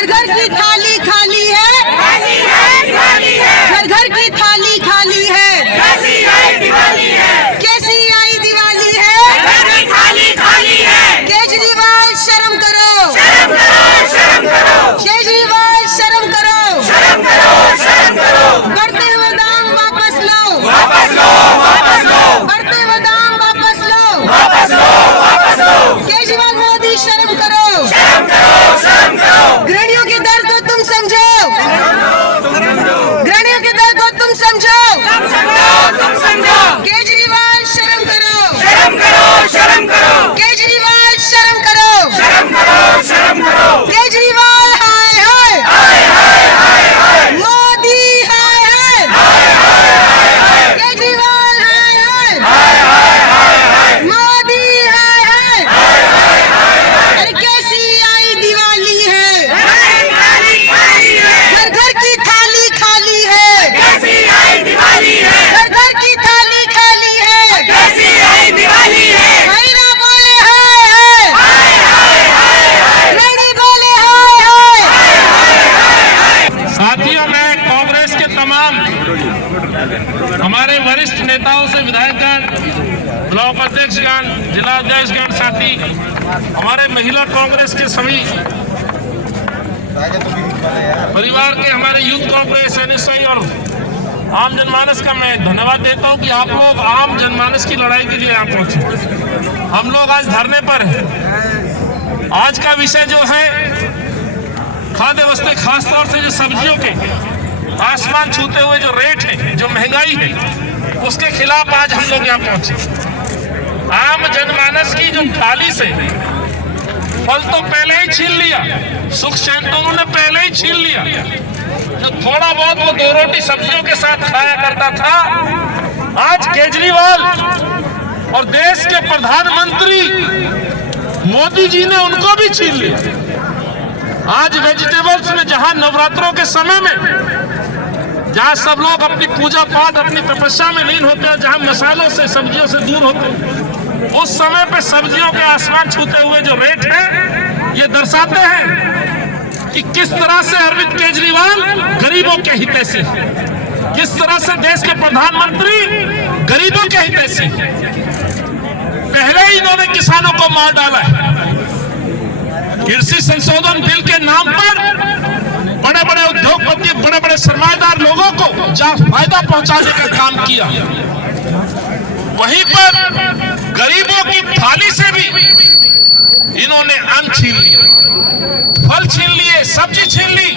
घर घर की थाली खाली है, घर घर की थाली खाली है। कैसी आई दिवाली है, केजरीवाल शर्म करो, केजरीवाल शर्म करो, बढ़ते हुए दाम वापस लो, बढ़ते हुए दाम वापस लो, केजरीवाल मोदी शर्म करो, गृहिणियों के दर्द को तुम समझो, गृहिणियों के दर्द को तुम समझो, केजरीवाल शर्म करो, केजरीवाल शर्म करो, केजरीवाल हाय हाय, मोदी हाय हाय, केजरीवाल हाय हाय, मोदी हाय हाय। अरे कैसी आई दिवाली है, घर घर की थाली खाली है, घर घर की थाली खाली है, भाई ना बोले हाय हाय, नहीं बोले हाय हाय। साथियों, मैं कांग्रेस के तमाम हमारे वरिष्ठ नेताओं से, विधायकगण, ब्लॉक अध्यक्षगण, जिला अध्यक्षगण, साथी हमारे महिला कांग्रेस के सभी परिवार के, हमारे यूथ कांग्रेस, एनएसआई और आम जनमानस का मैं धन्यवाद देता हूं कि आप लोग आम जनमानस की लड़ाई के लिए यहाँ पहुंचे। हम लोग आज धरने पर हैं। आज का विषय जो है खाद्य वस्तु, खासतौर से जो सब्जियों के आसमान छूते हुए जो रेट है, जो महंगाई है, उसके खिलाफ आज हम लोग यहाँ पहुंचे। आम जनमानस की जो थाली से फल तो पहले ही छीन लिया, सुख चैन तो उन्होंने पहले ही छीन लिया। जो थोड़ा बहुत वो 2 रोटी सब्जियों के साथ खाया करता था, आज केजरीवाल और देश के प्रधानमंत्री मोदी जी ने उनको भी छीन लिया। आज वेजिटेबल्स में, जहां नवरात्रों के समय में, जहां सब लोग अपनी पूजा पाठ, अपनी तपस्या में लीन होते हैं, जहां मसालों से, सब्जियों से दूर होते हैं, उस समय पे सब्जियों के आसमान छूते हुए जो रेट है, ये दर्शाते हैं कि किस तरह से अरविंद केजरीवाल गरीबों के हितैषी, किस तरह से देश के प्रधानमंत्री गरीबों के हितैषी। पहले ही इन्होंने किसानों को मार डाला है। कृषि संशोधन बिल के नाम पर बड़े बड़े उद्योगपति, बड़े बड़े सरमाएदार लोगों को फायदा पहुंचाने का काम किया। वहीं पर गरीबों की थाली से भी इन्होंने अन्न छीन लिया, फल छीन लिए, सब्जी छीन ली।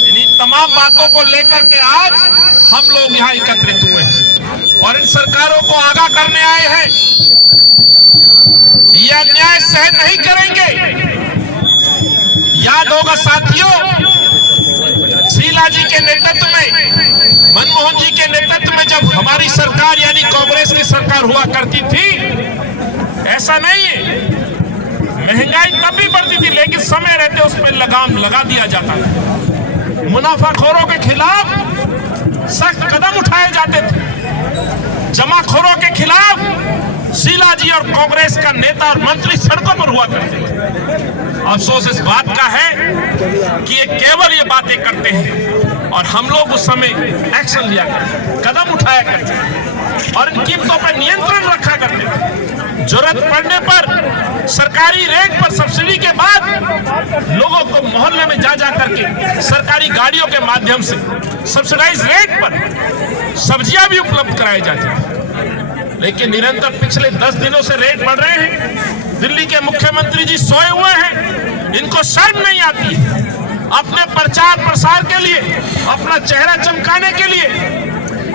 इन्हीं तमाम बातों को लेकर के आज हम लोग यहाँ एकत्रित हुए हैं और इन सरकारों को आगाह करने आए हैं। यह अन्याय सहन नहीं करेंगे। याद होगा साथियों, शीला जी के नेतृत्व में, मनमोहन जी के नेतृत्व में जब हमारी सरकार यानी कांग्रेस की सरकार हुआ करती थी, ऐसा नहीं है, महंगाई तब भी बढ़ती थी, लेकिन समय रहते उस पर लगाम लगा दिया जाता था। मुनाफाखोरों के खिलाफ सख्त कदम उठाए जाते थे। जमाखोरों के खिलाफ शीला जी और कांग्रेस का नेता और मंत्री सड़कों पर हुआ करते थे। अफसोस इस बात का है कि ये केवल ये बातें करते हैं और हम लोग उस समय एक्शन लिया करते, कदम उठाया करते और इन कीमतों पर नियंत्रण रखा करते। जरूरत पड़ने पर सरकारी रेट पर सब्सिडी के बाद लोगों को मोहल्ले में जा करके सरकारी गाड़ियों के माध्यम से सब्सिडाइज रेट पर सब्जियां भी उपलब्ध कराई जाती हैं। लेकिन निरंतर पिछले 10 दिनों से रेट बढ़ रहे हैं। दिल्ली के मुख्यमंत्री जी सोए हुए हैं, इनको शर्म नहीं आती है। अपने प्रचार प्रसार के लिए, अपना चेहरा चमकाने के लिए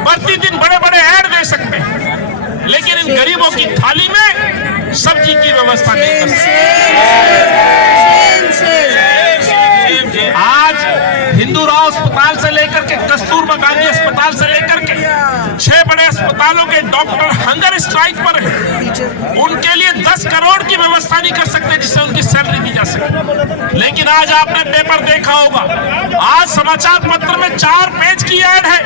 प्रतिदिन बड़े बड़े ऐड दे सकते हैं, लेकिन इन गरीबों की थाली में सब्जी की व्यवस्था नहीं कर सकते। आज हिंदूराव अस्पताल से लेकर के कस्तूरबा गांधी अस्पताल से लेकर के 6 बड़े अस्पतालों के डॉक्टर हंगर स्ट्राइक पर हैं। उनके लिए 10 करोड़ की व्यवस्था नहीं कर सकते जिससे उनकी सैलरी दी जा सके। लेकिन आज आपने पेपर देखा होगा, आज समाचार पत्र में 4 पेज की ऐड है।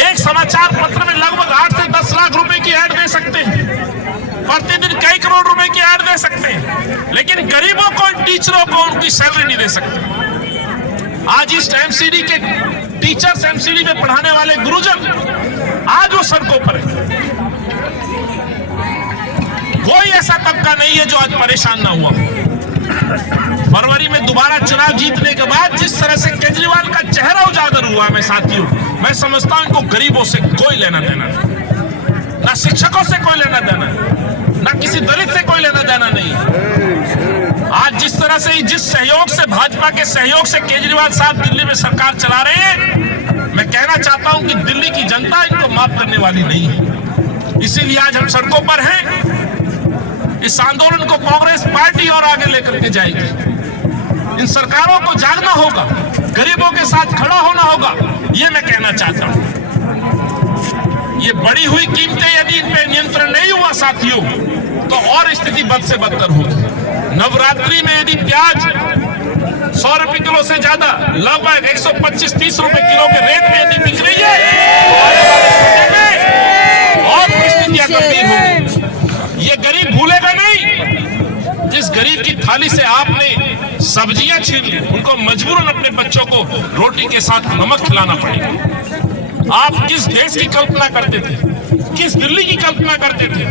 एक समाचार पत्र में लगभग 8 से 10 लाख रुपए की ऐड दे सकते हैं, प्रतिदिन कई करोड़ रुपए की ऐड दे सकते हैं, लेकिन गरीबों को, टीचरों को उनकी सैलरी नहीं दे सकते। आज इस एमसीडी के टीचर्स, एमसीडी में पढ़ाने वाले गुरुजन आज वो सड़कों पर है। कोई ऐसा तबका नहीं है जो आज परेशान ना हुआ। फरवरी में दोबारा चुनाव जीतने के बाद जिस तरह से केजरीवाल का चेहरा उजागर हुआ, मैं साथियों, मैं समझता हूं इनको गरीबों से कोई लेना देना नहीं, ना शिक्षकों से कोई लेना देना, ना किसी दलित से कोई लेना देना नहीं। आज जिस तरह से, जिस सहयोग से, भाजपा के सहयोग से केजरीवाल साहब दिल्ली में सरकार चला रहे हैं, मैं कहना चाहता हूं कि दिल्ली की जनता इनको माफ करने वाली नहीं है। इसीलिए आज हम सड़कों पर हैं। इस आंदोलन को कांग्रेस पार्टी और आगे लेकर के जाएगी। इन सरकारों को जागना होगा, गरीबों के साथ खड़ा होना होगा, ये मैं कहना चाहता हूं। ये बढ़ी हुई कीमतें यदि इन पे नियंत्रण नहीं हुआ साथियों, तो और स्थिति बद से बदतर होगी। नवरात्रि में यदि प्याज 100 रुपए किलो से ज्यादा, लगभग 125-30 रुपए किलो के रेट में यदि बिक रही है, और परिस्थितियां गंभीर होंगी। ये गरीब भूलेगा नहीं। जिस गरीब की थाली से आपने सब्जियां छीन ली, उनको मजबूरन अपने बच्चों को रोटी के साथ नमक खिलाना पड़ेगा। आप किस देश की कल्पना करते थे, किस दिल्ली की कल्पना करते थे?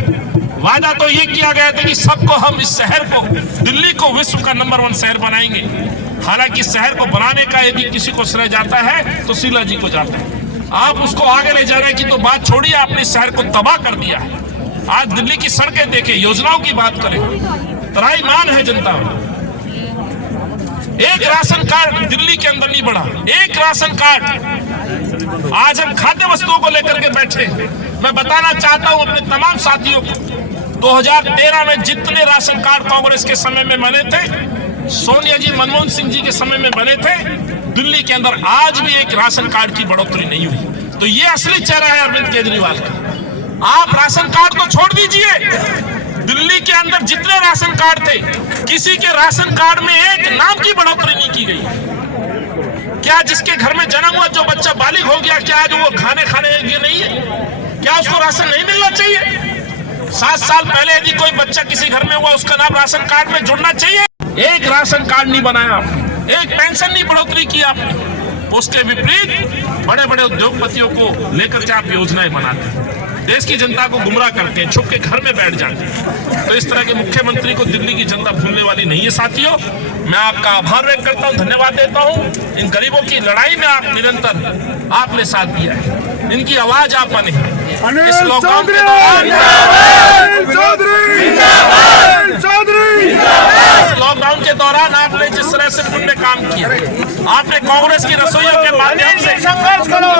वादा तो ये किया गया था कि सबको, हम इस शहर को, दिल्ली को विश्व का नंबर 1 शहर बनाएंगे। हालांकि शहर को बनाने का यदि किसी को श्रेय जाता है तो शीला जी को जाता है। आप उसको आगे ले जाने की तो बात छोड़िए, आपने शहर को तबाह कर दिया है। आज दिल्ली की सड़कें देखें, योजनाओं की बात करें, त्राईमान है जनता। एक राशन कार्ड दिल्ली के अंदर नहीं बढ़ा, एक राशन कार्ड। आज हम खाद्य वस्तुओं को लेकर के बैठे। मैं बताना चाहता हूं अपने तमाम साथियों को, 2013 में जितने राशन कार्ड कांग्रेस के समय में बने थे, सोनिया जी, मनमोहन सिंह जी के समय में बने थे, दिल्ली के अंदर आज भी एक राशन कार्ड की बढ़ोतरी नहीं हुई। तो ये असली चेहरा है अरविंद केजरीवाल का। आप राशन कार्ड को छोड़ दीजिए, दिल्ली के अंदर जितने राशन कार्ड थे, किसी के राशन कार्ड में एक नाम की बढ़ोतरी नहीं की गई। क्या जिसके घर में जन्म हुआ, जो बच्चा बालिग हो गया, क्या आज वो खाने ये नहीं है? क्या उसको राशन नहीं मिलना चाहिए? 7 साल पहले यदि कोई बच्चा किसी घर में हुआ, उसका नाम राशन कार्ड में जुड़ना चाहिए। एक राशन कार्ड नहीं बनाया आपने, एक पेंशन नहीं बढ़ोतरी की आपने। उसके विपरीत बड़े बड़े उद्योगपतियों को लेकर के आप योजनाएं बनाते हैं, देश की जनता को गुमराह करते हैं, छुप के घर में बैठ जाते हैं। तो इस तरह के मुख्यमंत्री को दिल्ली की जनता भूलने वाली नहीं है साथियों। मैं आपका आभार व्यक्त करता हूं, धन्यवाद देता हूं। इन गरीबों की लड़ाई में आप निरंतर आपने साथ दिया है, इनकी आवाज आप बने। इस लॉकडाउन के लॉकडाउन के दौरान आपने जिस तरह से पुण्य काम किया, आपने कांग्रेस की रसोइयों के माध्यम से संघर्ष करो,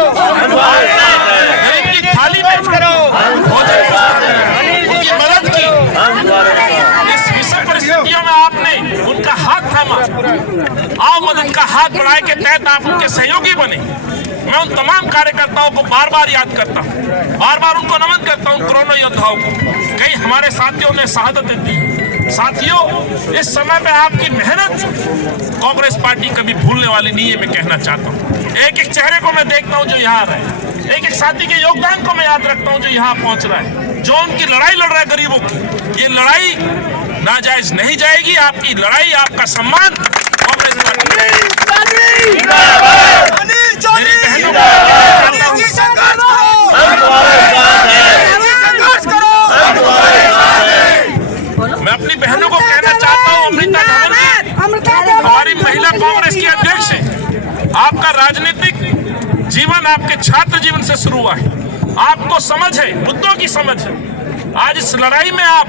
गरीब की थाली में उनकी मदद की। इस विषम परिस्थितियों में आपने उनका हाथ थामा, आओ मदद का हाथ बढ़ाए के तहत आप उनके सहयोगी बने। मैं उन तमाम कार्यकर्ताओं को बार बार याद करता हूँ, बार बार उनको नमन करता हूँ, कोरोना योद्धाओं को। कई हमारे साथियों ने शहादत दी। साथियों, इस समय पे आपकी मेहनत कांग्रेस पार्टी कभी भूलने वाली नहीं है, मैं कहना चाहता हूँ। एक एक चेहरे को मैं देखता हूँ जो यहाँ आ रहा है, एक एक साथी के योगदान को मैं याद रखता हूँ जो यहाँ पहुँच रहा है, जो उनकी लड़ाई लड़ रहा है गरीबों की। ये लड़ाई नाजायज नहीं जाएगी। आपकी लड़ाई, आपका सम्मान कांग्रेस मैं अपनी बहनों को कहना चाहता हूँ, अमृता धवन हमारी महिला कांग्रेस की अध्यक्ष है। आपका राजनीतिक जीवन आपके छात्र जीवन से शुरू हुआ है, आपको समझ है, मुद्दों की समझ है। आज इस लड़ाई में आप,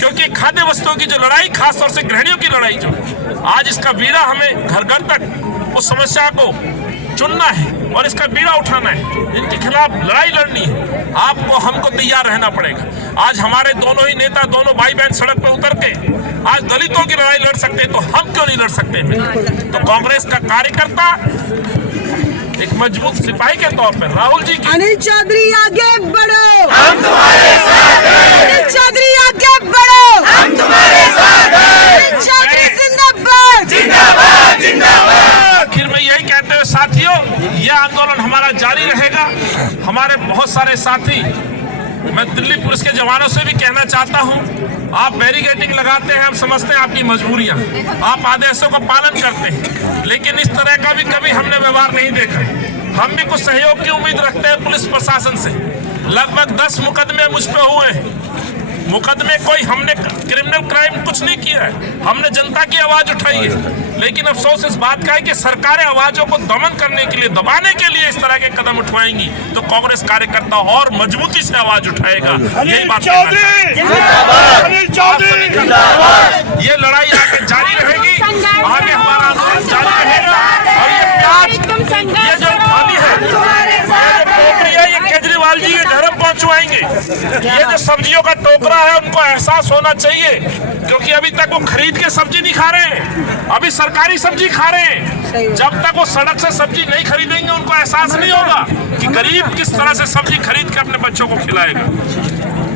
क्योंकि खाद्य वस्तुओं की जो लड़ाई, खासतौर से गृहिणियों की लड़ाई, जो आज इसका बीड़ा हमें घर घर तक उस समस्या को चुनना है और इसका बीड़ा उठाना है, इनके खिलाफ लड़ाई लड़नी है। आपको, हमको तैयार रहना पड़ेगा। आज हमारे दोनों ही नेता, दोनों भाई बहन सड़क पे उतर के आज दलितों की लड़ाई लड़ सकते हैं, तो हम क्यों नहीं लड़ सकते? तो कांग्रेस का कार्यकर्ता, एक मजबूत सिपाही के तौर पर राहुल जी की, अनिल चौधरी आगे बढ़ो, हम तुम्हारे साथ हैं। अनिल चौधरी आगे बढ़ो, हम तुम्हारे साथ हैं। अनिल चौधरी जिंदाबाद, जिंदाबाद, जिंदाबाद। आखिर में यही कहते हुए साथियों, यह आंदोलन हमारा जारी रहेगा। हमारे बहुत सारे साथी, मैं दिल्ली पुलिस के जवानों से भी कहना चाहता हूं आप बैरिकेडिंग लगाते हैं, हम समझते हैं आपकी मजबूरियां, आप आदेशों का पालन करते हैं, लेकिन इस तरह का भी कभी हमने व्यवहार नहीं देखा। हम भी कुछ सहयोग की उम्मीद रखते हैं पुलिस प्रशासन से। लगभग 10 मुकदमे मुझ पे हुए हैं। मुकदमे कोई हमने क्रिमिनल क्राइम कुछ नहीं किया है, हमने जनता की आवाज उठाई है। लेकिन अफसोस इस बात का है कि सरकारें आवाजों को दमन करने के लिए, दबाने के लिए इस तरह के कदम उठवाएंगी तो कांग्रेस कार्यकर्ता और मजबूती से आवाज उठाएगा। यही बात ये लड़ाई आगे जारी रहेगी, आगे हमारा आंदोलन जारी रहेगा। और ये प्याज, ये जो थाली है, टोकरी है, ये केजरीवाल जी के घर पहुंचवाएंगे। ये जो सब्जियों का टोकरा है, उनको एहसास होना चाहिए, क्योंकि अभी तक वो खरीद के सब्जी नहीं खा रहे हैं, अभी सरकारी सब्जी खा रहे हैं। जब तक वो सड़क से सब्जी नहीं खरीदेंगे, उनको एहसास नहीं होगा कि गरीब किस तरह से सब्जी खरीद के अपने बच्चों को खिलाएगा।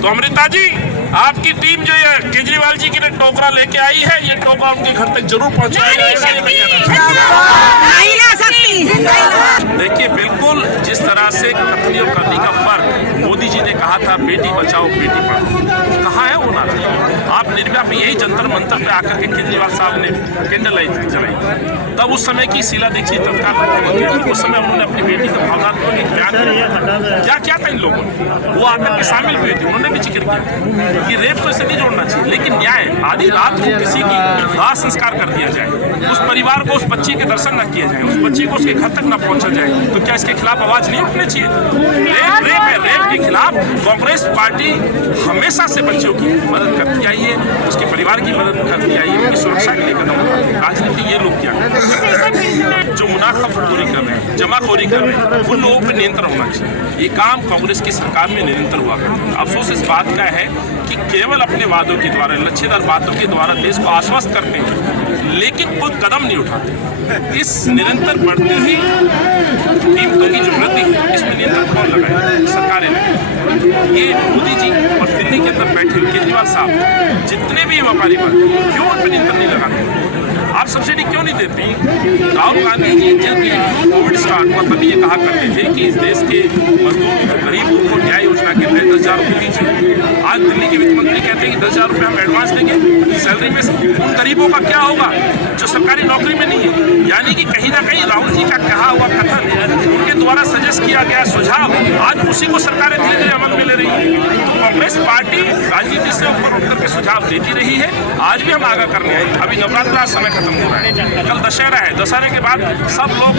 तो अमृता जी, आपकी टीम जो ये केजरीवाल जी के लिए टोकरा लेके आई है, ये टोकरा उनके घर तक जरूर पहुंचाएगा। देखिए, बिल्कुल जिस तरह से कथनी और करनी का फर्क मोदी जी ने कहा था, बेटी बचाओ बेटी पढ़ाओ, कहाँ है वो नारा? आप निर्भया पे यही जंतर मंतर पे आकर के केजरीवाल साहब ने कैंडल लाइट जलाई। तब उस समय की शीला दीक्षित तत्काल मुख्यमंत्री, उस समय उन्होंने अपनी बेटी का भावनात्मक एक बयान क्या किया था इन लोगों ने, वो आकर के शामिल हुए थे। उन्होंने भी जिक्र किया कि रेप तो इसे नहीं जोड़ना चाहिए, लेकिन न्याय, आधी रात को किसी की दाह संस्कार कर दिया जाए, उस परिवार को, उस बच्ची के दर्शन न किए जाए, उस बच्ची को उसके घर तक न पहुंचा जाए, तो क्या इसके खिलाफ आवाज नहीं उठनी चाहिए? रेप है, रेप के खिलाफ कांग्रेस पार्टी हमेशा से बच्चों की मदद करती आई है, उसके परिवार की मदद करती आई है, उनकी सुरक्षा के लिए कदम उठाते हैं। राजनीति ये लोग क्या करते हैं, जो मुनाफाखोरी कर रहे हैं, जमाखोरी कर रहे हैं, उन लोगों पर नियंत्रण होना चाहिए। ये काम कांग्रेस की सरकार में निरंतर हुआ करता है। अफसोस इस बात का है कि केवल अपने वादों के द्वारा, लच्छेदार बातों के द्वारा देश को आश्वस्त करते हैं, लेकिन कोई कदम नहीं उठाते। इस निरंतर बढ़ती हुई कीमतों की जो वृद्धि है, इसमें नियंत्रण कौन लगाए? सरकारें लगाए। ये मोदी जी और दिल्ली के अंदर बैठे हुए केजरीवाल साहब, जितने भी व्यापारी वर्ग, क्यों उन पर नियंत्रण नहीं लगाते? आप सब्सिडी क्यों नहीं देते? राहुल गांधी जी जब कोविड स्टार्ट हुआ तभी ये कहा करते थे कि इस देश के मजदूर गरीबों को न्याय योजना के तहत 10,000 रुपये दीजिए। आज दिल्ली के वित्त मंत्री कहते हैं कि 10,000 रुपये हम एडवांस देंगे सैलरी में से। उन गरीबों का क्या होगा जो सरकारी नौकरी में नहीं है? यानी कि कहीं ना कहीं राहुल जी का कहा हुआ कथन, उनके द्वारा सजेस्ट किया गया सुझाव, आज उसी को सरकारें धीरे धीरे अमल में ले रही है। तो कांग्रेस पार्टी राजनीति से ऊपर उठकर के सुझाव देती रही है। आज भी हम आगाह करने आए। अभी नवरात्र का समय खत्म हो रहा है, कल दशहरा है, दशहरे के बाद सब लोग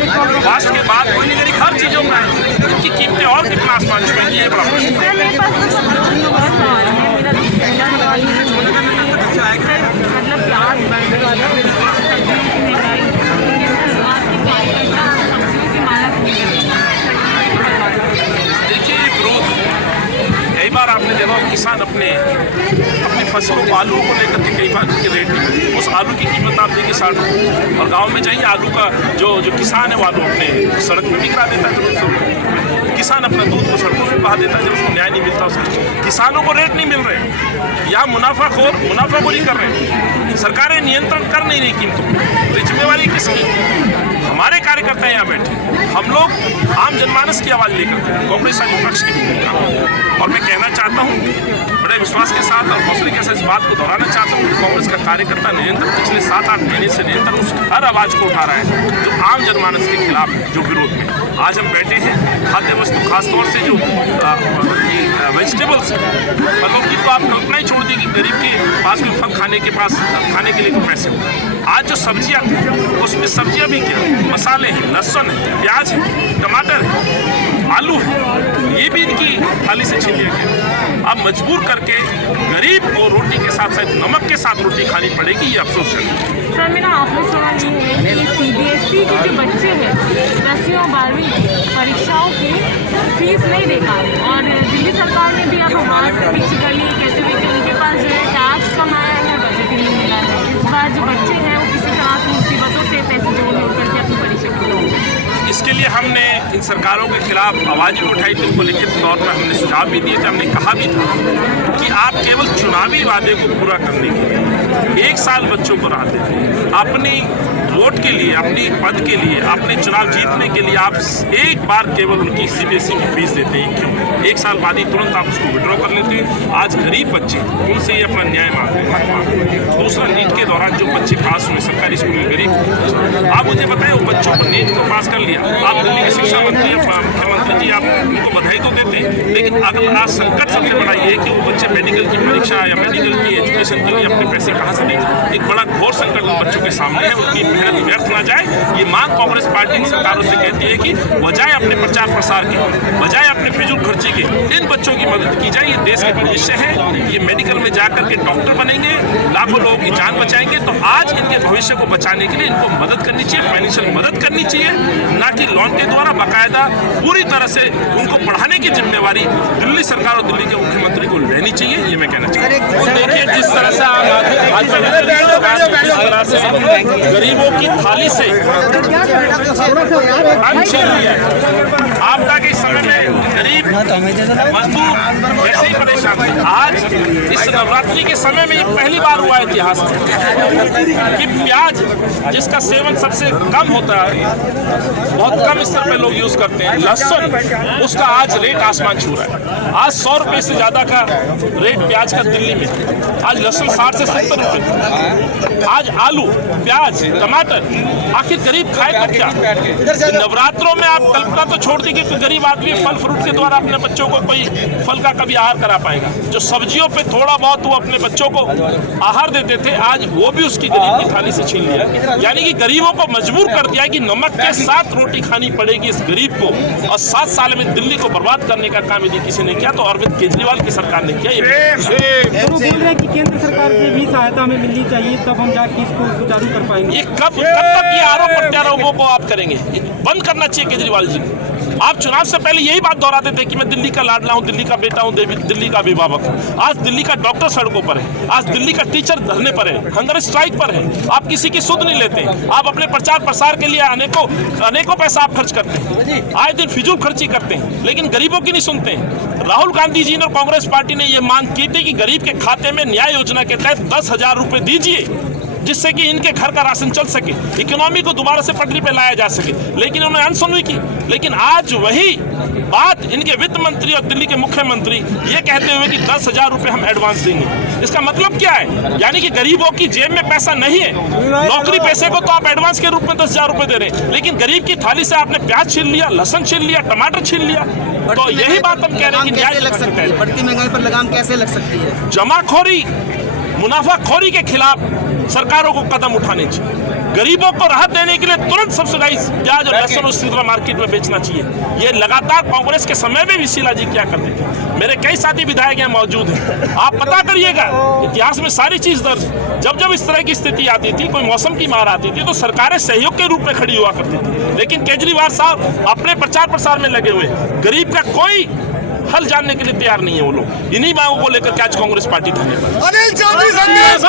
फास्ट के बाद कोई नहीं हर चीजों में इनकी कीमतें और कितना आसमान छुएंगी, ये बड़ा प्रश्न देखिए, विरोध कई बार आपने देखा किसान अपनी फसलों को, आलू को लेकर के कई बार उनके रेट नहीं मिलती। उस आलू की कीमत आप देखिए 60 रुपये, और गाँव में जाइए आलू का जो किसान है वो आलू अपने सड़क पर बिकरा देता है 300 रुपये। किसान अपना दूध को सड़कों पर बहा देता है जब उसको न्याय नहीं मिलता। उसको किसानों को रेट नहीं मिल रहे, या मुनाफाखोरी कर रहे हैं। सरकारें नियंत्रण कर नहीं रही कीमतों। तो जिम्मेवारी किसकी? हमारे कार्यकर्ता यहाँ बैठे, हम लोग आम जनमानस की आवाज़ लेकर कांग्रेस आज विपक्ष की भूमिका। और मैं कहना चाहता हूँ बड़े विश्वास के साथ और हौसले के साथ इस बात को दोहराना चाहता हूँ कि कांग्रेस का कार्यकर्ता निरंतर पिछले 7-8 महीने से निरंतर उस हर आवाज़ को उठा रहा है जो आम जनमानस के खिलाफ है, जो विरोध में। आज हम बैठे हैं, खाद्य वस्तु खासतौर से जो वेजिटेबल्स, फलों की तो आप कल्पना ही छोड़ दी कि गरीब के पास कोई फल खाने के लिए कोई पैसे हो। आज जो सब्जियाँ, उसमें सब्जियाँ भी क्या, मसाले हैं, लहसुन है, प्याज है, टमाटर है, आलू है, ये भी इनकी थाली से छीन लिया गया। अब मजबूर करके गरीब को रोटी के साथ साथ नमक के साथ रोटी खानी पड़ेगी, ये अफसोस है। सर, मेरा आपने सवाल ये है कि CBSE के जो बच्चे हैं 10वीं और 12वीं परीक्षाओं की फीस नहीं दे पा रहे, और दिल्ली सरकार ने भी अब हाथ पीछे कर लिए, कहते हुए कि उनके पास जो है टैक्स कमाया है, बजट ही नहीं मिला है। इस बार जो बच्चे हैं वो किसी तरह की मुसीबतों से पैसे जोड़ करके अपनी परीक्षा। इसके लिए हमने इन सरकारों के खिलाफ आवाज़ भी उठाई थी, उनको लिखित तौर पर हमने सुझाव भी दिए थे। हमने कहा भी था कि आप केवल चुनावी वादे को पूरा करने के लिए 1 साल बच्चों को राह देते हैं, अपनी वोट के लिए, अपनी पद के लिए, अपने चुनाव जीतने के लिए आप एक बार केवल उनकी CBSE की फीस देते हैं। क्यों? 1 साल बाद ही तुरंत आप उसको विड्रॉ कर लेते हैं। आज गरीब बच्चे उनसे ये अपना न्याय मांगते हैं। दूसरा, नीट के दौरान जो बच्चे पास हुए सरकारी स्कूल में, गरीब, आप मुझे बताएं वो बच्चों को नीट को पास कर लिया, आप दिल्ली के शिक्षा मंत्री, मुख्यमंत्री जी, आप उनको बधाई तो देते हैं, लेकिन अगर आज संकट सबसे बड़ा ये है कि वो बच्चे मेडिकल की परीक्षा या मेडिकल की एजुकेशन के लिए अपने पैसे कहाँ से देंगे। एक बड़ा घोर संकट उन बच्चों के सामने है, उनकी मेहनत व्यर्थ ना जाए। ये मांग कांग्रेस पार्टी इन सरकारों से कहती है कि बजाय अपने प्रचार प्रसार के, बजाय अपने फिजूल खर्ची के, इन बच्चों की मदद की जाए। ये देश का भविष्य है, ये मेडिकल में जाकर के डॉक्टर बनेंगे, लाखों लोगों की जान बचाएंगे। तो आज इनके भविष्य को बचाने के लिए इनको मदद करनी चाहिए, फाइनेंशियल मदद करनी चाहिए, ना कि लोन के द्वारा। बाकायदा पूरी तरह से उनको पढ़ाने की जिम्मेवारी दिल्ली सरकार और दिल्ली के मुख्यमंत्री को लेनी चाहिए, ये मैं कहना चाहता हूँ। देखिए जिस तरह से गरीबों की थाली से अन्न छीन लिया है। आपदा के समय में गरीब मजदूर ऐसे ही परेशान थे। आज इस नवरात्रि के समय में ये पहली बार हुआ है इतिहास में कि प्याज जिसका सेवन सबसे कम होता है, बहुत कम स्तर पे लोग यूज करते हैं, लहसुन, उसका आज रेट आसमान छू रहा है। आज 100 रुपए से ज्यादा का रेट प्याज का दिल्ली में। आज लहसुन 60 से 70 रुपए। आज आलू, प्याज, टमाटर, आखिर गरीब खाए तो क्या? नवरात्रों में आप कल्पना तो छोड़ दी कि गरीब आदमी फल फ्रूट के द्वारा अपने बच्चों को कोई फल का कभी आहार करा पाएगा। जो सब्जियों पे थोड़ा बहुत वो अपने बच्चों को आहार देते थे, आज वो भी उसकी गरीब की थाली से छीन लिया। यानी कि गरीबों को मजबूर कर दिया कि नमक के साथ रोटी खानी पड़ेगी इस गरीब को। और 7 साल में दिल्ली को बर्बाद करने का काम यदि किसी ने किया तो अरविंद केजरीवाल की सरकार ने किया। तो वो बोल रहे हैं कि केंद्र सरकार से भी सहायता हमें मिलनी चाहिए, तब हम जाके इसको सुचारू कर पाएंगे। ये कब तक ये आरोप प्रत्यारोपों को आप करेंगे? बंद करना चाहिए केजरीवाल जी। आप चुनाव से पहले यही बात दोहराते थे कि मैं दिल्ली का लाडला हूं, दिल्ली का बेटा हूं, दिल्ली का अभिभावक हूं। आज दिल्ली का डॉक्टर सड़कों पर है, आज दिल्ली का टीचर धरने पर है, हंगर स्ट्राइक पर है। आप किसी की सुध नहीं लेते। आप अपने प्रचार प्रसार के लिए अनेकों पैसा आप खर्च करते हैं, आए दिन फिजूल खर्ची करते हैं, लेकिन गरीबों की नहीं सुनते हैं। राहुल गांधी जी ने और कांग्रेस पार्टी ने यह मांग की थी कि गरीब के खाते में न्याय योजना के तहत 10,000 रुपए दीजिए, जिससे कि इनके घर का राशन चल सके, इकोनॉमी को दोबारा से पटरी पे लाया जा सके, लेकिन उन्होंने अनसुनवाई की। लेकिन आज वही बात इनके वित्त मंत्री और दिल्ली के मुख्यमंत्री ये कहते हुए कि 10,000 रुपए हम एडवांस देंगे। इसका मतलब क्या है? यानी कि गरीबों की जेब में पैसा नहीं है। नौकरी पैसे को तो आप एडवांस के रूप में 10,000 रुपए दे रहे हैं, लेकिन गरीब की थाली से आपने प्याज छीन लिया, लहसुन छीन लिया, टमाटर छीन लिया। तो यही बात हम कह रहे हैं कि न्याय लग सकती है, बढ़ती महंगाई पर लगाम कैसे लग सकती है? जमाखोरी, मुनाफाखोरी के खिलाफ सरकारों को कदम उठाने चाहिए। गरीबों को राहत देने के लिए तुरंत सब्सिडाइज प्याज और लहसुन उसी तरह मार्केट में बेचना चाहिए। ये लगातार कांग्रेस के समय में भी शीला जी क्या करते थे। मेरे कई साथी विधायक यहाँ मौजूद हैं, आप पता करिएगा, इतिहास में सारी चीज दर्ज। जब इस तरह की स्थिति आती थी, कोई मौसम की मार आती थी, तो सरकारें सहयोग के रूप में खड़ी हुआ करती थी। लेकिन केजरीवाल साहब अपने प्रचार प्रसार में लगे हुए, गरीब का कोई हल जानने के लिए तैयार नहीं है। वो लोग इन्हीं मांगों को लेकर आज कांग्रेस पार्टी धरने पर। अनिल चौधरी संदेश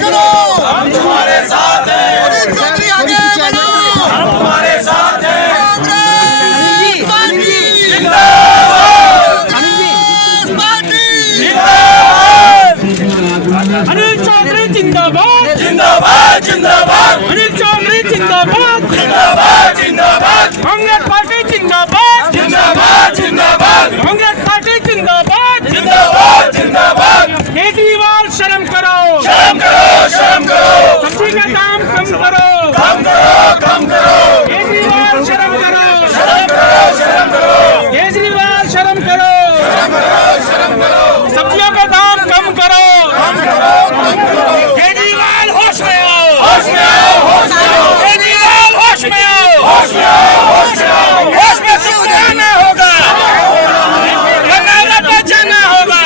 करो, हम तुम्हारे साथ हैं। अनिल चौधरी आगे बढ़ो, हम तुम्हारे साथ हैं। अनिल चौधरी जिंदाबाद, जिंदाबाद जिंदाबाद, अनिल चौधरी जिंदाबाद, जिंदाबाद जिंदाबाद, कांग्रेस पार्टी जिंदाबाद, जिंदाबाद जिंदाबाद, कांग्रेस पार्टी जिंदाबाद, जिंदाबाद जिंदाबाद। केजरीवाल शर्म करो, शर्म करो, शर्म करो, सब्जी का दाम कम करो, कम करो, कम करो। केजरीवाल शर्म करो, शर्म करो, शर्म करो, केजरीवाल शर्म करो, शर्म करो, शर्म करो। सब्जियों का दाम कम करो, कम करो, कम करो। केजरीवाल होश में आओ, होश में आओ, होश में आओ, केजरीवाल होश में आओ, होश में आओ, होश में आओ। होश में से उड़ाना होगा, लगातार बचाना होगा।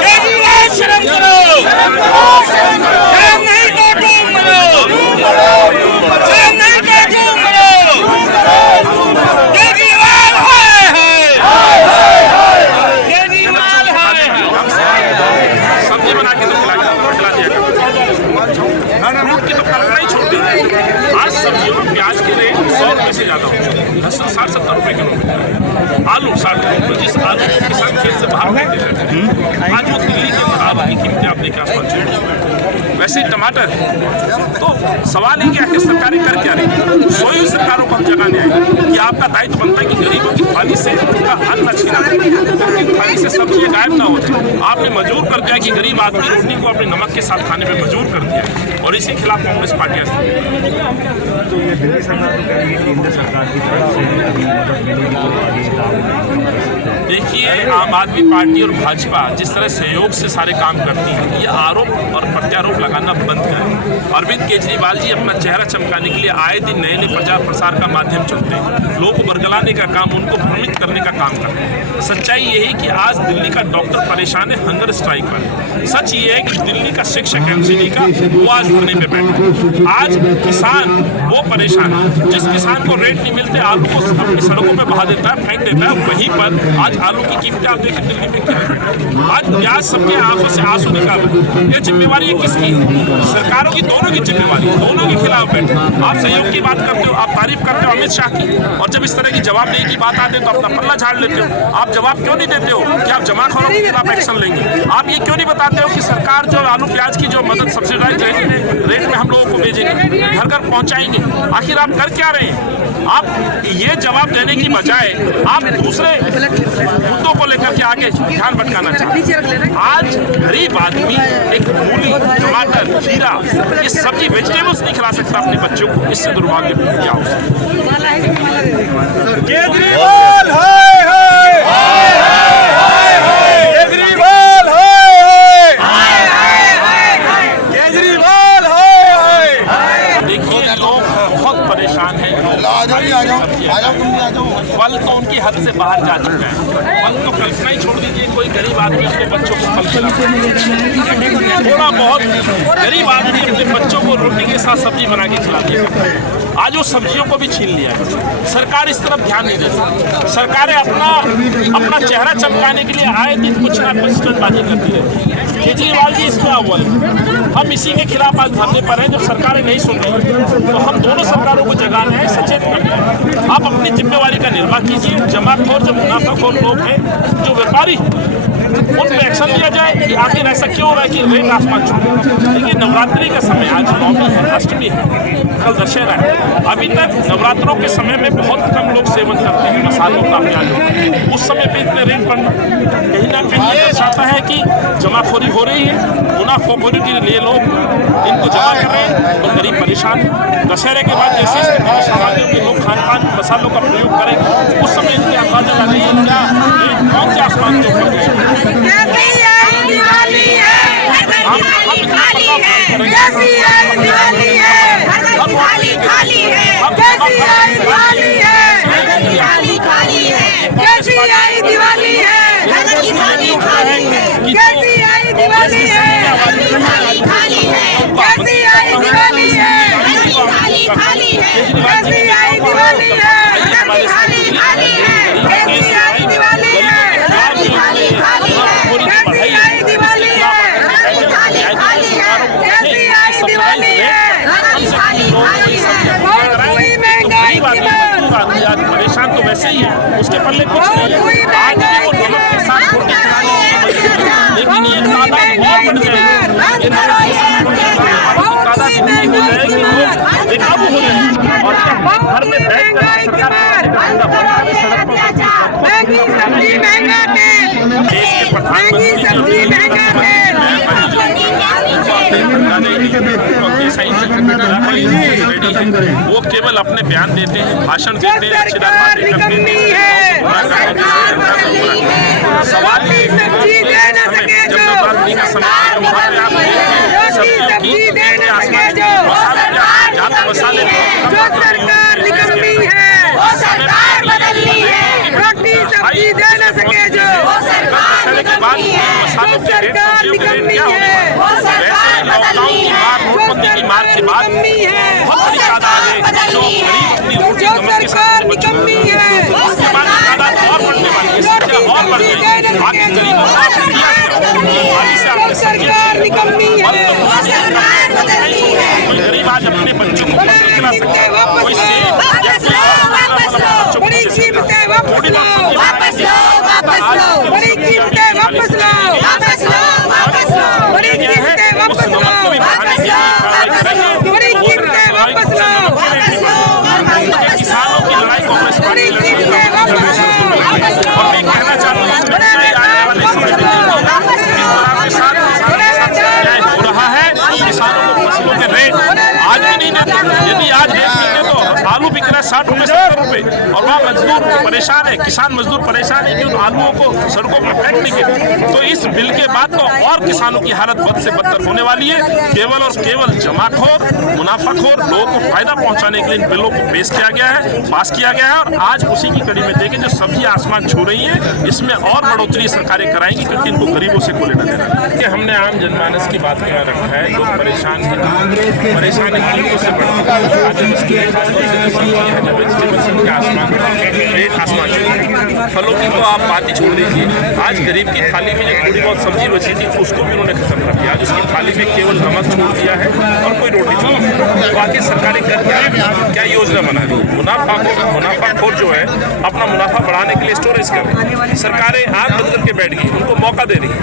केजरीवाल शर्म करो, शर्म किलो में आलू 60 रुपये, जिस आलू को किसान खेत से बाहर फेंक देते थे, आज वो दिल्ली के आलू की कीमतें आपने के आसपास चढ़ गई। वैसे ही टमाटर, तो सवाल ही क्या है कि सरकारें कर क्या रही? सोई सरकारों को हम जगाने आए कि आपका दायित्व बनता है कि गरीबों की थाली से उनका अन्न छीना, उनकी थाली से सब्जियां गायब ना हो जाए। आपने मजबूर कर दिया कि गरीब आदमी रोटी को अपने नमक के साथ खाने में मजबूर कर दिया, और इसी खिलाफ कांग्रेस पार्टियां। तो ये दिल्ली सरकार तो कह रही है केंद्र सरकार की तरफ से अभी मदद मिलेगी तो आगे। देखिए, आम आदमी पार्टी और भाजपा जिस तरह सहयोग से सारे काम करती है, ये आरोप और प्रत्यारोप लगाना बंद करें। अरविंद केजरीवाल जी अपना चेहरा चमकाने के लिए आए दिन नए नए प्रचार प्रसार का माध्यम चुनते हैं, लोगों को बरगलाने का काम, उनको भ्रमित करने का काम करते हैं। सच्चाई ये है कि आज दिल्ली का डॉक्टर परेशान है, हंगर स्ट्राइक पर। सच ये है कि दिल्ली का शिक्षक एमसीडी का वो आज धरने पे बैठा। आज किसान वो परेशान है, जिस किसान को रेट नहीं मिलते, आलू को अपनी सड़कों पे बहा देता है, फेंक देता है, वहीं पर आज आलू की कीमतें आप देखिए दिल्ली में क्या है। आज प्याज सबके आंखों से आंसू निकाल रहे हैं। ये जिम्मेवारी है किसकी? सरकारों की, दोनों की जिम्मेवारी, दोनों के खिलाफ बैठे। आप सहयोग की बात करते हो, आप तारीफ करते हो अमित शाह की, और जब इस तरह की जवाबदेही की बात आती है तो अपना पल्ला झाड़ लेते हो। आप जवाब क्यों नहीं देते हो कि आप जमाखोरों के खिलाफ एक्शन लेंगे? आप ये क्यों नहीं बताते हो कि सरकार जो आलू प्याज की जो मदद सब्सिडाइज रेट में हम लोगों को भेजेंगे, घर घर पहुंचाएंगे? आखिर आप कर क्या रहे हैं? आप ये जवाब देने की बजाय आप दूसरे मुद्दों को लेकर के आगे ध्यान भटकाना चाहते हैं। आज गरीब आदमी एक मूली, टमाटर, खीरा, ये सब्जी वेजिटेबल्स नहीं खिला सकता अपने बच्चों को, इससे दुर्भाग्यपूर्ण क्या हो सकता है? केजरीवाल हाय हाय केजरीवाल हाय हाय केजरीवाल हाय। देखिए, लोग बहुत परेशान हैं। फल तो उनकी हद से बाहर जा चुका है। फल तो कल्पना ही छोड़ दीजिए, कोई गरीब आदमी अपने बच्चों को फल खिलाता, थोड़ा बहुत गरीब आदमी अपने बच्चों को रोटी के साथ सब्जी बना के खिलाती है। आज वो सब्जियों को भी छीन लिया है। सरकार इस तरफ ध्यान नहीं देती। सरकारें अपना चेहरा चमकाने के लिए आए दिन कुछ ना कुछ स्टंटबाजी करती रहती है। केजरीवाल जी इसमें अव्वल, हम इसी के खिलाफ आज धरने पर हैं। जब सरकारें नहीं सुन रही तो हम दोनों सरकारों को जगाना है, सचेत करना है। आप अपनी जिम्मेवारी का निर्वाह कीजिए। जमाखोर, जो मुनाफाखोर लोग हैं, जो व्यापारी, उन पर एक्शन लिया जाए कि आखिर ऐसा क्यों हो रहा है कि रेट आसमान छू। देखिए, नवरात्रि का समय, आज नवमी है, अष्टमी है, कल दशहरा है। अभी तक नवरात्रों के समय में बहुत कम लोग सेवन करते हैं मसालों का, प्याज। उस समय पे इतने रेट बढ़ना कहीं ना कहीं ये दर्शाता है कि जमाखोरी हो रही है। मुनाफाखोरी के लिए लोग इनको जमा कर रहे हैं और गरीब परेशान है। दशहरे के बाद जैसी स्थिति में सामग्री के लोग खान पान मसालों का प्रयोग करें, उस समय इनके अंदाजा लगाइए क्या कौन से आसमान के ऊपर गए। परेशान तो वैसे ही है, उसके पल्ले कुछ नहीं है। आज वो नमक के साथ रोटी खिलाने की, लेकिन ये तादाद और बढ़ जाएगी। ये नमक के साथ रोटी तादाद इतनी हो जाएगी, लोग बेकाबू हो जाएंगे और घर में बैठ वो केवल अपने बयान देते हैं, भाषण देते हैं, अच्छी बातें करते हैं। सवाल जब नवरात्रि का समय मसाले के बाद मसालों के रेट, सब्जियों के रेट क्या होंगे? वैसे लॉकडाउन की मार, नोटबंदी की मार के बाद बहुत बड़ी तादाद है जो गरीब अपनी रोटी नमक के साथ निकम्मी है। उसके बाद तादाद और बढ़ने वाली है, संख्या और बढ़ गई। बाकी गरीबों का कोई गरीब आज अपने बच्चों को खिला सकता है, कोई सेब थोड़ी बहुत वापस लो, वापस लो, बड़ी कीमतें वापस लो, वापस लो, वापस लो, बड़ी कीमतें वापस लो, वापस लो, वापस लो, बड़ी कीमतें वापस लो, वापस लो, किसानों की लड़ाई कांग्रेस बड़ी कीमतें वापस लो, वापस लो, और मैं कहना चाहता हूँ हो रहा है किसानों को फसलों के रेट आज भी नहीं देते। यदि आज रेट नहीं दे तो आलू बिक रहा है 60 रुपए 70 रुपए और वहाँ मजदूर परेशान है, किसान मजदूर परेशान है कि उन आलूओं को सड़कों पर फेंकने के। तो इस बिल के बाद तो और किसानों की हालत बद से बदतर होने वाली है। केवल और केवल जमाखोर मुनाफाखोर लोगों को फायदा पहुंचाने के लिए इन बिलों को पेश किया गया है, पास किया गया है। और आज उसी की कड़ी में देखें जो सब्जी आसमान छू रही है, इसमें और बढ़ोतरी सरकारें कराएंगी क्योंकि इनको गरीबों से कोई लेना देना है। हमने आम जनमानस की बात में रखा है, लोग परेशान हैं, परेशानी कीमतों से बढ़ती है, आसमान रेट आसमान फलों की तो आप बात ही छोड़ दीजिए। आज गरीब की थाली में जो थोड़ी बहुत सब्जी बची थी उसको भी उन्होंने खत्म कर दिया। आज उसकी थाली में केवल नमक छोड़ दिया है और कोई रोटी छोड़ दी। तो आखिर सरकारें कर क्या योजना बना दी? मुनाफाखोर जो है अपना मुनाफा बढ़ाने के लिए स्टोरेज कर रही है। सरकारें आंख बंद करके बैठ गई, उनको मौका दे रही है।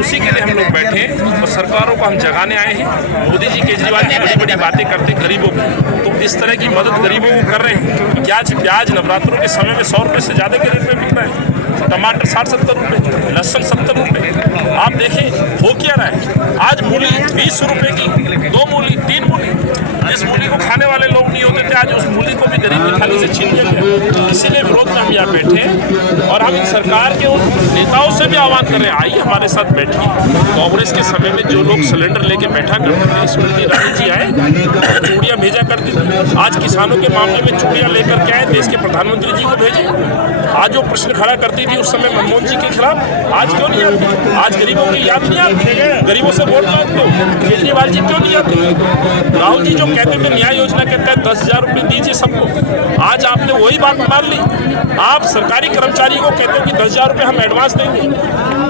उसी के लिए हम लोग बैठे हैं और सरकारों को हम जगाने आए हैं। मोदी जी केजरीवाल जी बड़ी बड़ी बातें करते गरीबों की, तो इस तरह की मदद गरीबों को कर रहे हैं। प्याज नवरात्रों के समय में 100 रुपये से ज़्यादा के रेट में बिक रहा है। टमाटर 60-70 रुपये, लहसुन 70 रुपये। आप देखें हो क्या रहा है। आज मूली 20 रुपये की 2 मूली 3 मूली। जिस मूली को खाने वाले लोग नहीं होते थे आज उस मूली को भी गरीब की थाली से छीन लिया गया। इसीलिए विरोध में हम यहाँ बैठे हैं और हम सरकार के उन नेताओं से भी आह्वान कर रहे हैं, आइए हमारे साथ बैठिए। कांग्रेस के समय में जो लोग सिलेंडर लेके बैठा करते थे, स्मृति ईरानी जी आए, चूड़ियाँ भेजा करती थी। आज किसानों के मामले में चूड़ियाँ लेकर के आए, देश के प्रधानमंत्री जी को भेजे। आज जो प्रश्न खड़ा करती थी उस समय मनमोहन जी के खिलाफ, आज क्यों नहीं आती? आज गरीबों की याद नहीं आती? गरीबों से वोट मांगते हो, केजरीवाल जी क्यों नहीं आते? राहुल जी जो कहते थे न्याय योजना के तहत 10,000 रुपये दीजिए सबको, आज आपने वही बात मान ली। आप सरकारी कर्मचारी को कहते हो कि 10,000 रुपये हम एडवांस देंगे।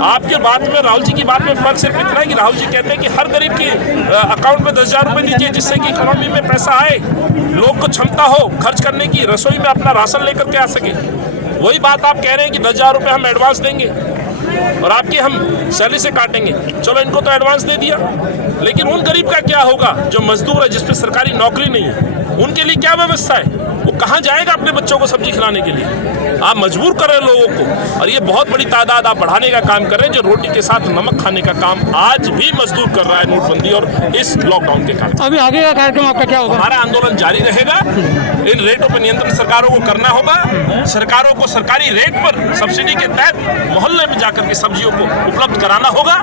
आपके बात में राहुल जी की बात में फर्क सिर्फ इतना है कि राहुल जी कहते हैं कि हर गरीब के अकाउंट में 10,000 रुपये दीजिए जिससे कि इकोनॉमी में पैसा आए, लोग को क्षमता हो खर्च करने की, रसोई में अपना राशन लेकर के आ सके। वही बात आप कह रहे हैं कि 10,000 रुपये हम एडवांस देंगे और आपकी हम सैलरी से काटेंगे। चलो इनको तो एडवांस दे दिया, लेकिन उन गरीब का क्या होगा जो मजदूर है, जिस पे सरकारी नौकरी नहीं है? उनके लिए क्या व्यवस्था है? वो कहाँ जाएगा अपने बच्चों को सब्जी खिलाने के लिए? आप मजबूर कर रहे हैं लोगों को और ये बहुत बड़ी तादाद आप बढ़ाने का काम कर रहे हैं जो रोटी के साथ नमक खाने का काम आज भी मजदूर कर रहा है नोटबंदी और इस लॉकडाउन के कारण। अभी आगे का कार्यक्रम आपका क्या होगा? हमारा आंदोलन जारी रहेगा। इन रेटों पर नियंत्रण सरकारों को करना होगा। सरकारों को सरकारी रेट पर सब्सिडी के तहत मोहल्ले में जाकर के सब्जियों को उपलब्ध कराना होगा।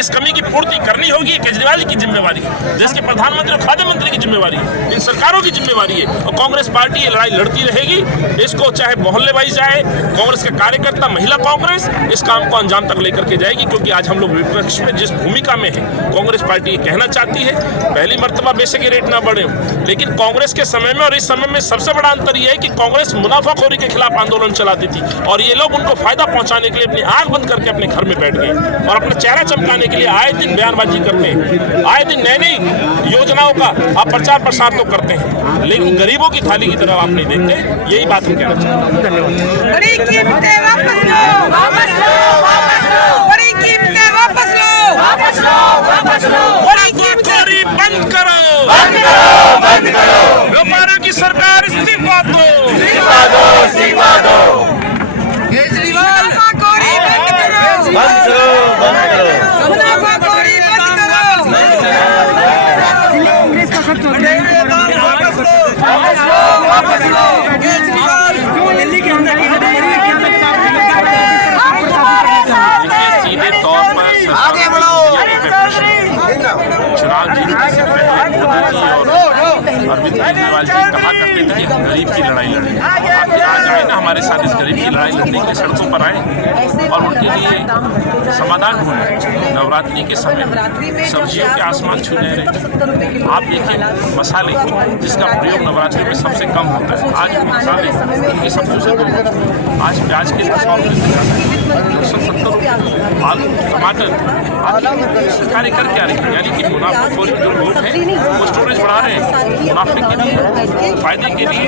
इस कमी की पूर्ति करनी होगी। केजरीवाल जी की जिम्मेवारी है, देश के प्रधानमंत्री और खाद्य मंत्री की जिम्मेवारी है, इन सरकारों की जिम्मेवारी है और कांग्रेस पार्टी ये लड़ाई लड़ती रहेगी। इसको चाहे मोहल्ले वाइज जाए, कांग्रेस के कार्यकर्ता महिला कांग्रेस इस काम को अंजाम तक लेकर के जाएगी। क्योंकि आज हम लोग विपक्ष में जिस भूमिका में है, कांग्रेस पार्टी ये कहना चाहती है पहली मर्तबा बेशक ये रेट ना बढ़े, लेकिन कांग्रेस के समय में और इस समय में सबसे बड़ा अंतर यह है कि कांग्रेस मुनाफाखोरी के खिलाफ आंदोलन चलाती थी और ये लोग उनको फायदा पहुंचाने के लिए अपनी आंख बंद करके अपने घर में बैठ गए और अपना चेहरा चमकाने के लिए आए दिन बयानबाजी करते हैं, आए दिन नई नई योजनाओं का आप प्रचार प्रसार तो करते हैं, लेकिन गरीबों की थाली की तरफ आप नहीं देखते। यही बात हम कहना चाहते हैं। बड़ी कीमतें वापस लो, वापस लो, वापस लो, बड़ी कीमतें वापस लो, वापस लो, वापस लो, बड़ी कीमतें बंद करो, बंद करो, बंद करो। व्यापारियों की सरकार इस्तीफा दो, इस्तीफा दो, इस्तीफा दो। केजरीवाल मुनाफाखोरी बंद करो, बंद करो, बंद करो। मुनाफाखोरी बंद करो, वापस लो, वापस लो, वापस लो। केजरीवाल दिल्ली के अंदर सीधे तौर पर आगे बढ़ो। चुनाव जीतने से पहले अरविंद केजरीवाल जी कहा करते थे कि हम गरीब की लड़ाई लड़ेंगे। आज आए ना हमारे साथ इस गरीब की लड़ाई लड़ने के लिए सड़कों पर आए और उनके लिए समाधान ढूंढे। नवरात्रि के समय में सब्जियों के आसमान छूने रहे। आप देखिए मसाले जिसका प्रयोग नवरात्रि में सबसे कम होता है, आज मसाले ये सब कुछ आज प्याज के 100 रुपये से ज़्यादा आलू टमाटर सरकारें कर क्या रही है, यानी कि मुनाफाखोरी जो लोग हैं वो स्टोरेज बढ़ा रहे हैं मुनाफे के लिए, फायदे के लिए,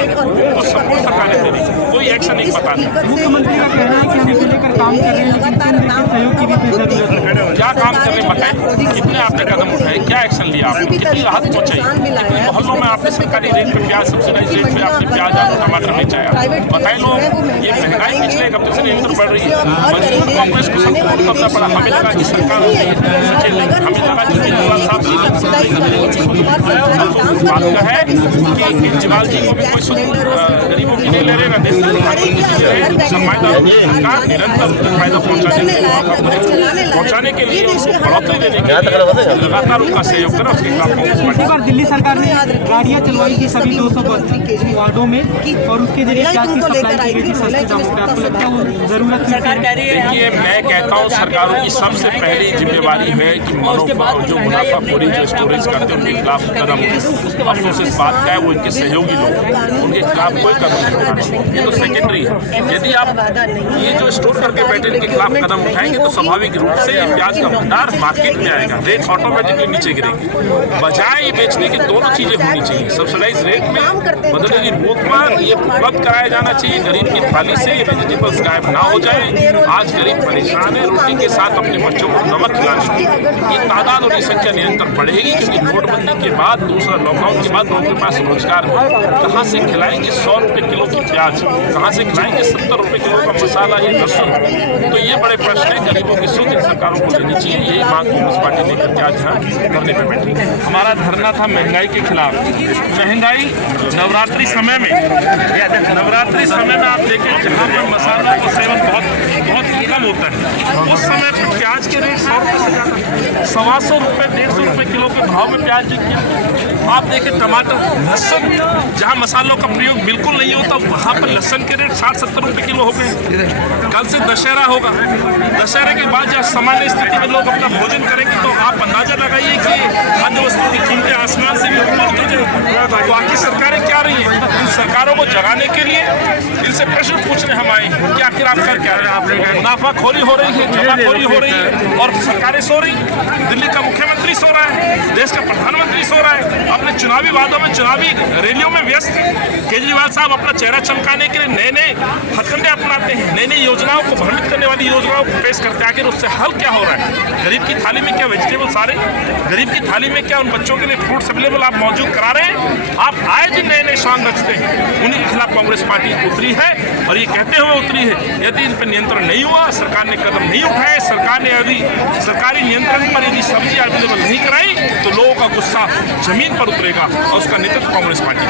और सबको सरकारें दे रही है, कोई एक्शन नहीं बता रही। मुख्यमंत्री का कहना है कि हम इसे लेकर काम कर रहे हैं, लेकिन केंद्र के सहयोग की भी जरूरत है। क्या काम कर रहे बताएं, कितने आपने कदम उठाए, क्या एक्शन लिया आपने, कितनी राहत पहुंचाई, कितने मोहल्लों में आपने सरकारी रेट पे प्याज, सब्सिडाइज रेट पे आपने प्याज आलू टमाटर बेचाया, बताए लोग। ये महंगाई पिछले एक हफ्ते से निरंतर बढ़ रही है, मजबूर कांग्रेस को संपूर्ण करना पड़ा। हमें लगा कि सरकार सचेत नहीं, हमें लगा कि केजरीवाल साहब बात का है कि केजरीवाल जी को भी कोई गरीबों की नहीं ले रहे, ना देश सरकार निरंतर फायदा पहुंचाने के लिए उनको बढ़ोतरी देने के लिए लगातार उनका सहयोग करा। उसके खिलाफ इस बार दिल्ली सरकार ने गाड़ियां चलवाई थी सभी 200 वार्डों में, और उसके जरिए प्याज की सप्लाई की गई थी सस्ते दामों पर। आपको लगता है वो जरूरत सरकार कह रही है? देखिए, मैं कहता हूँ सरकारों की सबसे पहली जिम्मेवारी है कि जो मुनाफाखोरी जो स्टोरेज करते हैं उनके खिलाफ कदम। अफसोस इस बात का है वो इनके सहयोगी लोग, उनके खिलाफ कोई कदम नहीं उठाए, ये तो सेकेंडरी है। यदि आप ये जो स्टोर करके बैठे इनके खिलाफ कदम उठाएंगे तो स्वाभाविक रूप से ये प्याज का भंडार मार्केट में आएगा, रेट ऑटोमेटिकली नीचे गिरेगी। बजाय बेचने की दोनों चीजें होनी चाहिए, सब्सिडाइज रेट में बदलने की रोक पर ये उपलब्ध कराया जाना चाहिए, गरीब की थाली से ये वेजिटेबल्स गायब ना हो जाए। आज गरीब परेशान है, रोटी के साथ अपने बच्चों को नमक खिलाना, ये तादाद और ये संख्या निरंतर बढ़ेगी, क्योंकि नोटबंदी के बाद, दूसरा लॉकडाउन के बाद लोगों के पास रोजगार कहाँ से खिलाएंगे 100 रुपये किलो की प्याज, कहाँ से खिलाएंगे 70 रुपये किलो का मसाला, ये लहसुन। तो ये बड़े प्रश्न है, गरीबों की सुध इन सरकारों को लेनी चाहिए। यही मांग कांग्रेस पार्टी लेकर के आज यहाँ धरने पे बैठी। हमारा धरना था महंगाई के खिलाफ। महंगाई नवरात्रि समय में आप देखें जहाँ पर मसाला का सेवन बहुत कम होता है, उस समय पर प्याज के रेट 100 रुपये से ज़्यादा, 125 रुपये 150 रुपये किलो के भाव में प्याज बिकती। आप देखें टमाटर, लहसुन, जहाँ मसालों का प्रयोग बिल्कुल नहीं होता वहाँ पर लहसुन के रेट 60-70 रुपये किलो हो गए। कल से दशहरा होगा, दशहरे के बाद जब सामान्य स्थिति में लोग अपना भोजन करेंगे तो आप अंदाजा लगाइए कि अन्य वस्तुओं की कीमतें आसमान से भी ऊपर उतर जाएंगी। तो आखिर सरकारें क्या रही हैं? इन सरकारों को जगाने के लिए इनसे प्रश्न पूछने हम आए कि आखिर आप कर क्या रहे हैं? आपने मुनाफाखोरी हो रही है, जमाखोरी हो रही है और सरकारें सो रही। दिल्ली का मुख्यमंत्री सो रहा है, देश का प्रधानमंत्री सो रहा है, अपने चुनावी वादों में, चुनावी रैलियों में व्यस्त है। केजरीवाल साहब अपना चेहरा चमकाने के लिए नए नए हथकंडे अपनाते हैं, नई नई योजनाओं को भ्रमित करने वाली योजनाओं को पेश करते हैं। आखिर उससे हल क्या हो रहा है? गरीब की थाली में क्या वेजिटेबल्स आ रहे हैं? गरीब की थाली में क्या उन बच्चों के लिए फ्रूट्स अवेलेबल आप मौजूद करा रहे हैं? आप आए दिन नए नए सॉन्ग रचते हैं, उन्हीं के खिलाफ कांग्रेस पार्टी उतरी है और ये कहते हुए उतरी है यदि इन पर नियंत्रण नहीं हुआ, सरकार ने कदम नहीं उठाए, सरकार ने यदि सरकारी नियंत्रण पर यदि सब्जी अवेलेबल नहीं कराई तो लोगों का गुस्सा जमीन पर उतरेगा और उसका नेतृत्व कांग्रेस पार्टी।